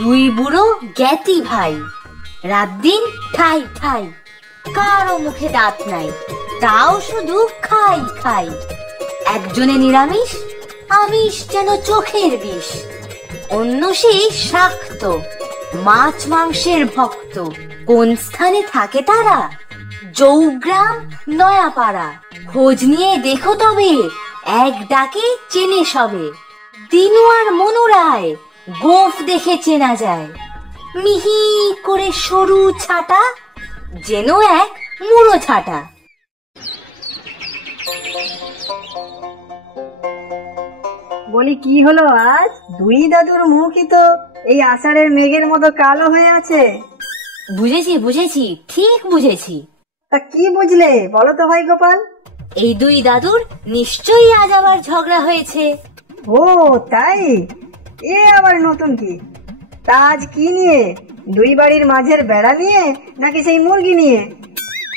দুই বুড়ো জ্ঞাতি ভাই, রাত দিন ঠাই ঠাই, কারো মুখে দাঁত নাই, তাও শুধু খাই খাই। একজনে নিরামিষ, আমিষ যেন চোখের বিষ। অন্য সেই শাক্ত, মাছ মাংসের ভক্ত। কোন স্থানে থাকে তারা? জৌগ্রাম নয়াপাড়া। খোঁজ নিয়ে দেখো তবে, এক ডাকে চেনে সবে। দিনু আর মনু রায়, গোঁফ দেখে চেনা যায়। মিহি করে সরু ছাটা, যেন এক মুড়ো ছাটা। বলি, কি হলো আজ? দুই দাদুর মুখই তো এই আষাঢ়ের মেঘের মতো কালো হয়ে আছে। বুঝেছি বুঝেছি, ঠিক বুঝেছি। তা কি বুঝলে বলো তো ভাই গোপাল? এই দুই দাদুর নিশ্চয়ই আজ আবার ঝগড়া হয়েছে। ও তাই? এ আবার নতুন কি? তা আজ কি নিয়ে? দুই বাড়ির মাঝের বেড়া নিয়ে, নাকি সেই মুরগি নিয়ে?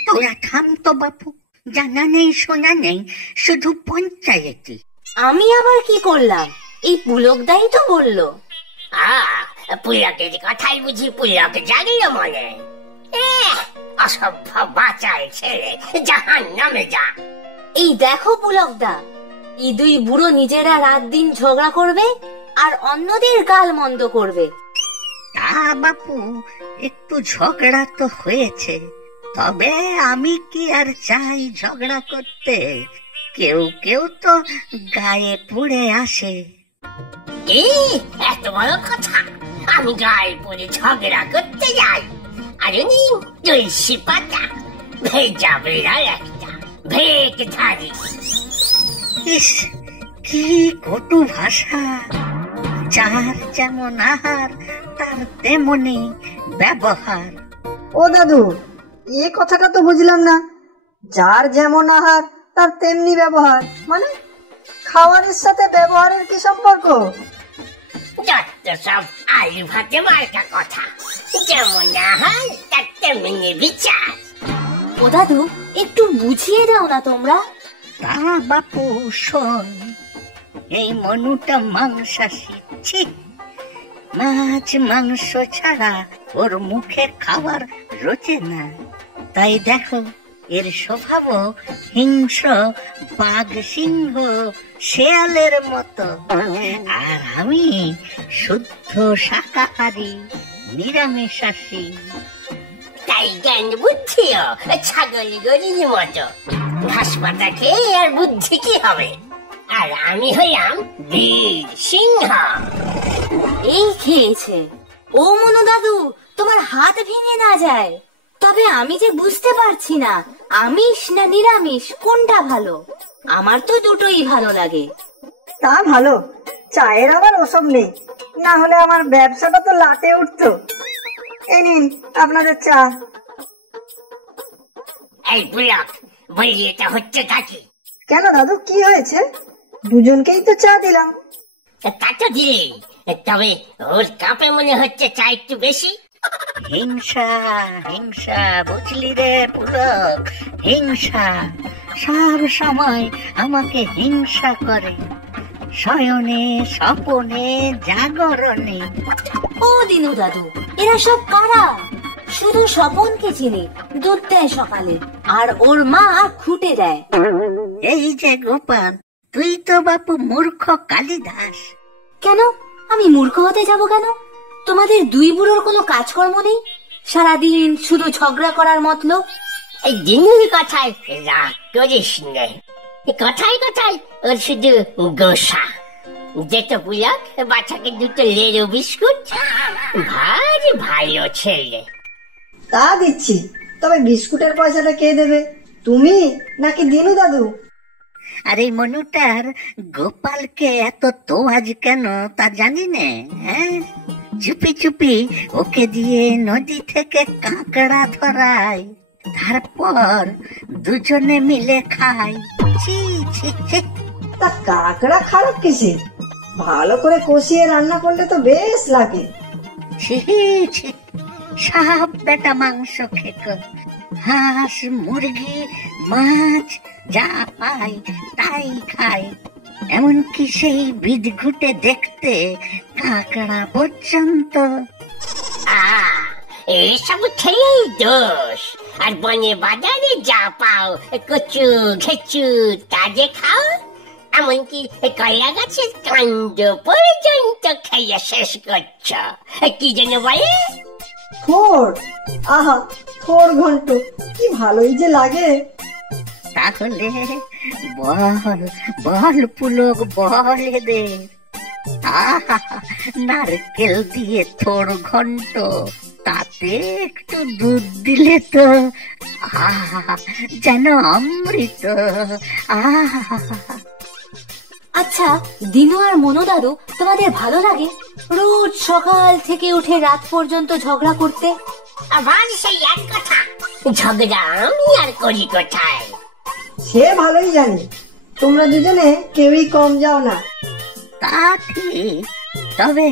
তোরা থাম তো বাপু, জানা নেই শোনা নেই, শুধু পঞ্চায়েতি। আমি আবার কি করলাম? এই পুলকদাই তো বললো। পুলকের কথাই বুঝি পুলক জানিও মনে। অসভ্য বাচাল ছেড়ে জাহান নামে যা। এই দেখো পুলকদা, এই দুই বুড়ো নিজেরা রাত দিন ঝগড়া করবে আর অন্যদের গাল মন্দ করবে। তা বাপু, একটু ঝগড়া তো হয়েছে, তবে আমি কি আর চাই ঝগড়া করতে? কেউ কেউ তো গায়ে পড়ে আসে। কি এত বড় কথা? আমি গায়ে পড়ে ঝগড়া করতে যাই? আরে নি তুলসী পাতা, ভেজা বেড়াল একটা, ভেক ধারি। ইস, কি কটু ভাষা! যার যেমন আহার, তার তেমনি ব্যবহার। ও দাদু, এ কথাটা তো বুঝলাম না। যার যেমন আহার, তার তেমনি ব্যবহার মানে? খাওয়ারের সাথে ব্যবহারের কি সম্পর্ক? যত সব আলু ভাতে মার্কা কথা। যেমন আহার, তার তেমনি বিচার। ও দাদু, একটু বুঝিয়ে দাও না তোমরা। তা বাপু শোন, এই মনুটা মাংসাশী, ছি! মাছ মাংস ছাড়া ওর মুখে খাবার রোচে না। তাই দেখো, এর স্বভাবও হিংস্র, বাঘ সিংহ শেয়ালের মতো। আর আমি শুদ্ধ শাকাহারী, নিরামিষাশী। তাই জ্ঞান বুদ্ধিও ছাগল গরির মতো। ঘাস পাতা খেয়ে আর বুদ্ধি কি হবে? আর আমি হইলাম বীর সিংহ। এই খেয়েছে। ও মনু দাদু, তোমার হাত ভেঙে না যায়। তবে আমি যে বুঝতে পারছি না, আমিষ না নিরামিষ কোনটা ভালো। আমার তো দুটোই ভালো লাগে। তা ভালো, চায়ের আবার ওসব নেই, না হলে আমার ব্যবসাটা তো লাটে উঠতো। এই নিন আপনাদের চা। এই বুলাক, বলি এটা হচ্ছে কাকি? কেন দাদু, কি হয়েছে? দুজনকেই তো চা দিলাম। তা তো দিলি, তবে ওর কাপে মনে হচ্ছে চা একটু বেশি। হিংসা হিংসা, বুঝলি রে পুলক? হিংসা সব সময় আমাকে হিংসা করে, শয়নে স্বপনে জাগরণে। ও দিনু দাদু, এরা সব কারা? শুধু স্বপনকে চিনি, দুধ দেয় সকালে, আর ওর মা খুঁটে দেয়। এই যে গোপাল, তুই তো বাপু মূর্খ কালিদাস। কেন আমি মূর্খ হতে যাব কেন? তোমাদের দুই বুড়োর কোনো কাজকর্ম নেই? সারাদিন শুধু ঝগড়া করার মতলব। এই দিনের কথায় রাগ করিস নে। কথায় কথায় ওর শুধু গোসা। যেত পুলক, বাচ্চাকে দুটো লেরো বিস্কুট। ভারী ভালো ছেলে। তা দিচ্ছি, তবে বিস্কুটের পয়সাটা কে দেবে, তুমি নাকি দিনু দাদু? আর এই মনুটার গোপালকে এত তোয়াজ কেন তা জানি নে। হ্যাঁ, চুপি চুপি ওকে দিয়ে নদী থেকে কাঁকড়া ধরায়, তারপর দুজনে মিলে খায়। ছি ছি ছি! তা কাঁকড়া খারাপ কিসে? ভালো করে কষিয়ে রান্না করলে তো বেশ লাগে। ছি ছি! সব বেটা মাংস খেক, হাঁস মুরগি মাছ যা পাই তাই খাই। এমনকি সেই বীজ ঘুটে দেখতে কাঁকড়া পর্যন্ত। এসব খেয়েই দোষ। আর বনে বাজারে যা পাও কচু ঘেচু তা যে খাও, এমনকি কলা গাছের কাণ্ড পর্যন্ত খেয়ে শেষ করছ। কি যেন বলে? থোড়। আহা, থোড় ঘন্ট কি ভালোই যে লাগে। তাহলে বল বল পুলক, বল এদের। আহা, নারকেল দিয়ে থোড় ঘন্ট, তাতে একটু দুধ দিলে তো আহা যেন অমৃত। আহা, আচ্ছা দিনু আর মনু দাদু, তোমাদের ভালো লাগে রোজ সকাল থেকে উঠে রাত পর্যন্ত ঝগড়া করতে? আবার সেই এক কথা, ঝগড়া আমি আর করি কোথায়? সে ভালোই জানি, তোমরা দুজনে কেউই কম যাও না। তা ঠিক, তবে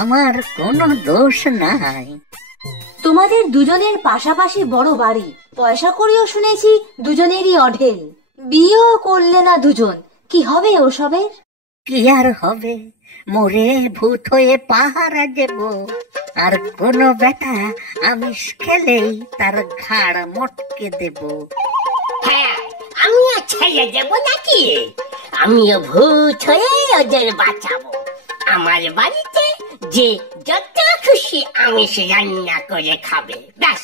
আমার কোনো দোষ নাই। তোমাদের দুজনের পাশাপাশি বড় বাড়ি, পয়সা করিও শুনেছি দুজনেরই অঢেল। বিয়েও করলে না দুজন, কি হবে ওসবের? কি আর হবে, মরে ভূত হয়ে পাহারা দেব। আর কোন বেটা আমিষ খেলেই তার ঘাড় মটকে দেব। হ্যাঁ, আমিও ছেড়ে দেব নাকি? আমিও ভূত হয়ে ওদের বাঁচাবো। আমার বাড়িতে যে যত খুশি আমিষ রান্না করে খাবে, ব্যাস।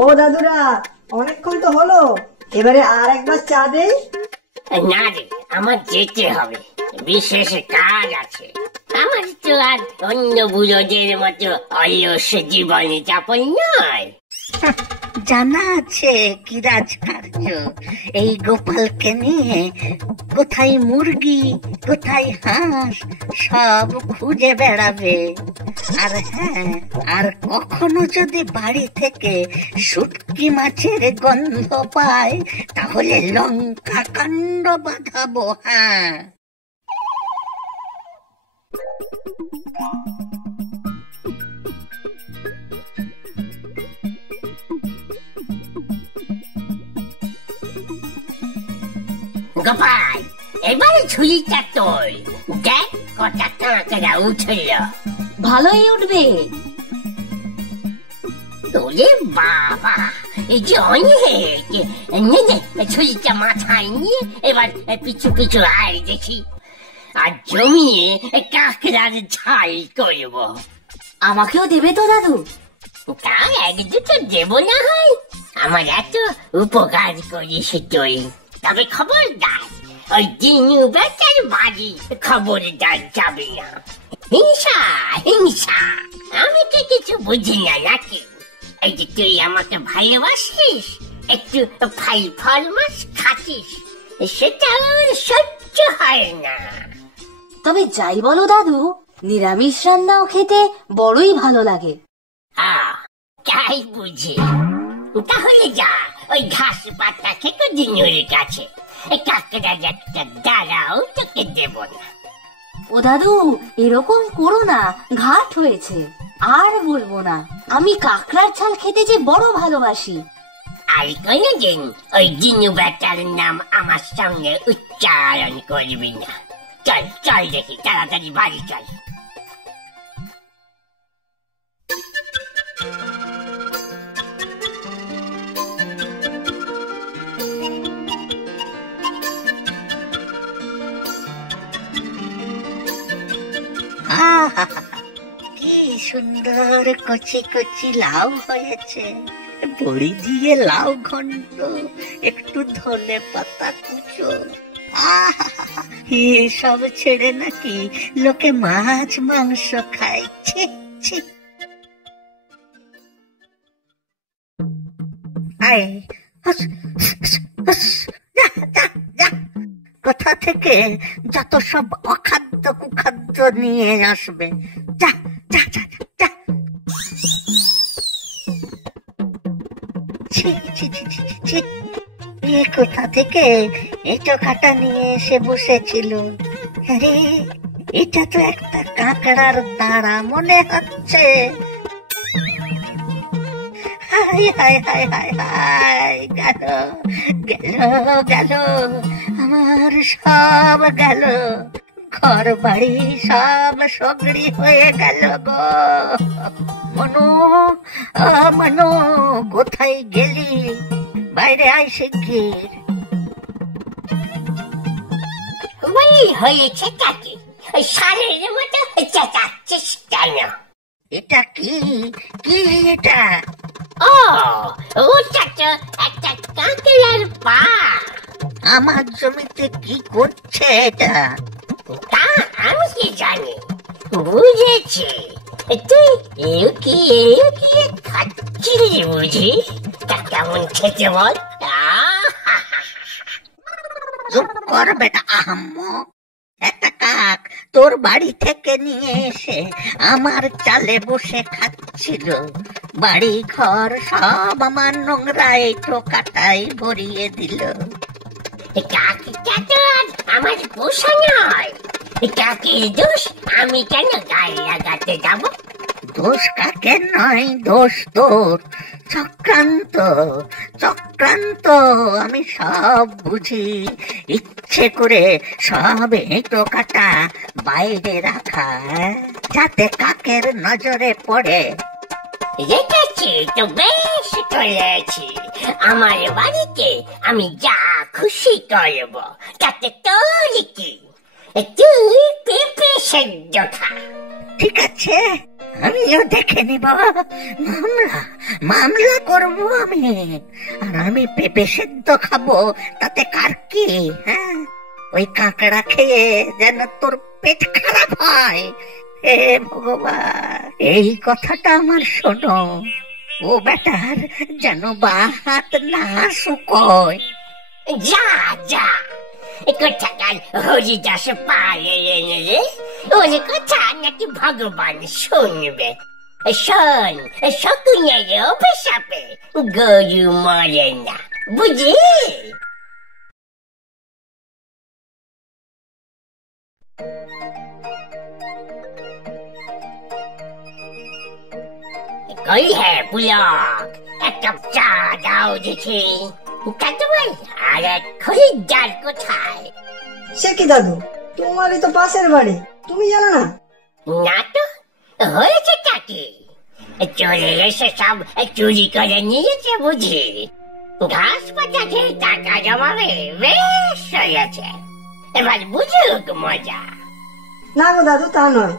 ও দাদুরা, অনেকক্ষণ তো হলো, এবারে আর একবার চা দেই। না রে, আমার যেতে হবে, বিশেষ কাজ আছে। আমার তো আর অন্য বুড়োদের মতো অলস জীবন যাপন নয়। জানা আছে কি রাজকার্য, এই গোপালকে নিয়ে কোথায় মুরগি কোথায় হাঁস সব খুঁজে বেড়াবে। আর হ্যাঁ, আর কখনো যদি বাড়ি থেকে শুটকি মাছের গন্ধ পায়, তাহলে লঙ্কা কাণ্ড বাঁধাবো। হ্যাঁ, গোপাল, এবারে ঝুলিটা তোল, দেখ কটা কাঁকড়া উঠল। ভালোই উঠবে। ওরে বাবা, এই যে অনেক। নে নে, ঝুলিটা মাথায় নিয়ে এবার পিছু পিছু আয় দেখি, আর জমিয়ে কাঁকড়ার ঝাল করব। আমাকেও দেবে তো দাদু? তা এক দুটো দেব না হয়, আমার এত উপকার করিস তুই। তবে খবরদার, ওই দিনু বেটার বাড়ি খবরদার যাবে না। হিংসা হিংসা, আমি কি কিছু বুঝি না নাকি? এই যে তুই আমাকে ভালোবাসিস, একটু ফাই ফরমাস খাচ্ছিস, সেটা আমার সহ্য হয় না। তবে যাই বলো দাদু, নিরামিষ রান্নাও খেতে বড়ই ভালো লাগে। তাই বুঝি? তাহলে যা, ওই ঘাস পাতা খেতে দিনুর কাছে কাকড়া একটা দাঁড়াও, তোকে দেব না। ও দাদু, এরকম করো না, ঘাট হয়েছে। আর বলবো না, আমি কাকড়ার ছাল খেতে যে বড় ভালোবাসি। আর কোনদিন ওই দিনু বেটার নাম আমার সামনে উচ্চারণ করবি না। চল চল দেখি, তাড়াতাড়ি বাড়ি চল। কি সুন্দর কচি কচি লাউ হয়েছে, বড়ি দিয়ে লাউ ঘন্ট, একটু ধনে পাতা কুচো। সব ছেড়ে নাকি লোকে মাছ মাংস খায়। ছি ছি। কোথা থেকে যত সব অখাদ্য কুখাদ্য নিয়ে আসবে, যা যা যা যা। এ কোথা থেকে এটো কাটা নিয়ে এসে বসেছিল? আরে, এটা তো একটা কাঁকড়ার দাঁড়া মনে হচ্ছে। High high high high high, গেল গেল গেল আমার সব গেল, ঘর বাড়ি সব সগড়ি হয়ে গেল গো। মনু, মনু, কোথায় গেলি? বাইরে আয় শিগগির। ওই হয়েছে কাকি, সারের মতো চেঁচাচ্ছিস কেন? এটা কি? কি এটা? ও, ওটা তো একটা কাঁকড়ার পা। আমার জমিতে কি করছে এটা? তা আমি কি জানি। বুঝেছি, তুই লুকিয়ে খাচ্ছিলি বুঝি? তা কেমন খেতে বল? চুপ কর বেটা আহাম্মো। একটা কাক তোর বাড়ি থেকে নিয়ে এসে আমার চালে বসে খাচ্ছিল। বাড়ি ঘর সব আমার নোংরা এঁটো কাটাই ভরিয়ে দিল। কাকিটা তো আর আমার পোষা নয়। কাকির দোষ আমি কেন গায়ে লাগাতে যাব? দোষ কাকের নয়, দোষ তোর। চক্রান্ত, চক্রান্ত। আমি সব বুঝি। ইচ্ছে করে সব এঁটো কাটা বাইরে রাখা, যাতে কাকের নজরে পড়ে। রেখেছি তো বেশ করেছি। আমার বাড়িতে আমি যা খুশি করব, তাতে তোর কি? তুই পেঁপে সেদ্ধ খা। ঠিক আছে, আমিও দেখে নিব। মামলা করবো আমি। আর আমি পেঁপে সেদ্ধ খাবো, তাতে কার কি? হ্যাঁ, ওই কাঁকড়া খেয়ে যেন তোর পেট খারাপ হয়। হে ভগবান, এই কথাটা আমার শোনো। ও বেটার যেন বা হাত না শুকোয়। যা যা, কোথাকার হরিদাস পায়ে এনে রে। ওর কথা নাকি ভগবান শুনবে? শোন, শকুনের অভিশাপে গরু মরে না, বুঝলি? কই হে পুলক, একটা চা দাও দেখি। কাটু ভাই, আর এক খরিদ্দার কোথায়? সে কি দাদু, তোমারই তো পাশের বাড়ি, তুমি জানো না? না তো, হয়েছে কাকি। চলে এসে সব চুরি করে নিয়েছে বুঝি। ঘাস পাতা খেয়ে টাকা জমাবে, বেশ হয়েছে। এবার বুঝুক মজা। না গো দাদু, তা নয়।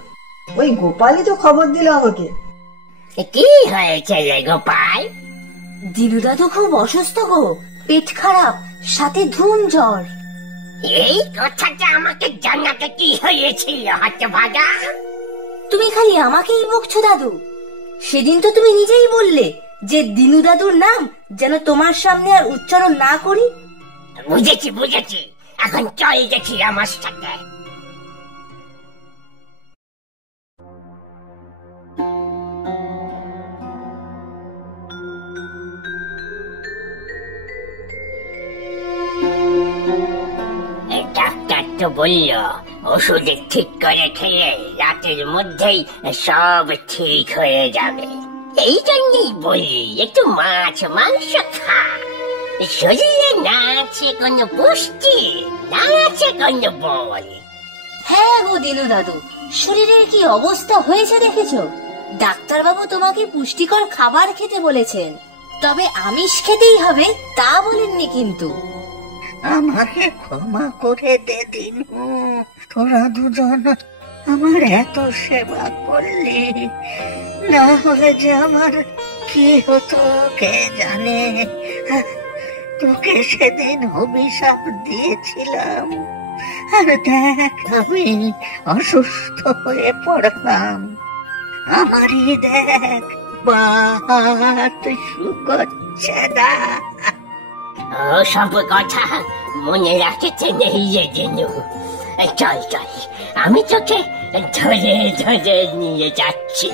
ওই গোপালই তো খবর দিল আমাকে। কি হয়েছে রে গোপাল? দিলু দাদু খুব অসুস্থ গো, পেট খারাপ, সাথে ধুম জ্বর। এই কথাটা আমাকে জানাতে কি হয়েছিল হতভাগা? তুমি খালি আমাকেই বকছো দাদু। সেদিন তো তুমি নিজেই বললে যে দিনু দাদুর নাম যেন তোমার সামনে আর উচ্চারণ না করি। বুঝেছি বুঝেছি, এখন চল দেখি আমার সাথে। ডাক্তার তো বলল ওষুধ ঠিক করে খেয়ে রাতের মধ্যেই সব ঠিক হয়ে যাবে। এই জন্যই বলি একটু মাছ মাংস খা। শরীরে না আছে কোনো পুষ্টি, না আছে কোনো বল। হ্যাঁ গো দিনু দাদু, শরীরের কি অবস্থা হয়েছে দেখেছো? ডাক্তারবাবু তোমাকে পুষ্টিকর খাবার খেতে বলেছেন, তবে আমিষ খেতেই হবে তা বলেননি কিন্তু। আমাকে ক্ষমা করে দে দিনু। তোরা দুজন আমার এত সেবা করলি, না হলে যে আমার কি হতো কে জানে। তোকে সেদিন অভিশাপ দিয়েছিলাম, আর দেখ আমি অসুস্থ হয়ে পড়লাম। আমারই দেখ বাত শুকোচ্ছে না। সব কথা মনে রাখতে নেই রে দিনু। চল চল, আমি তোকে ধরে ধরে নিয়ে যাচ্ছি।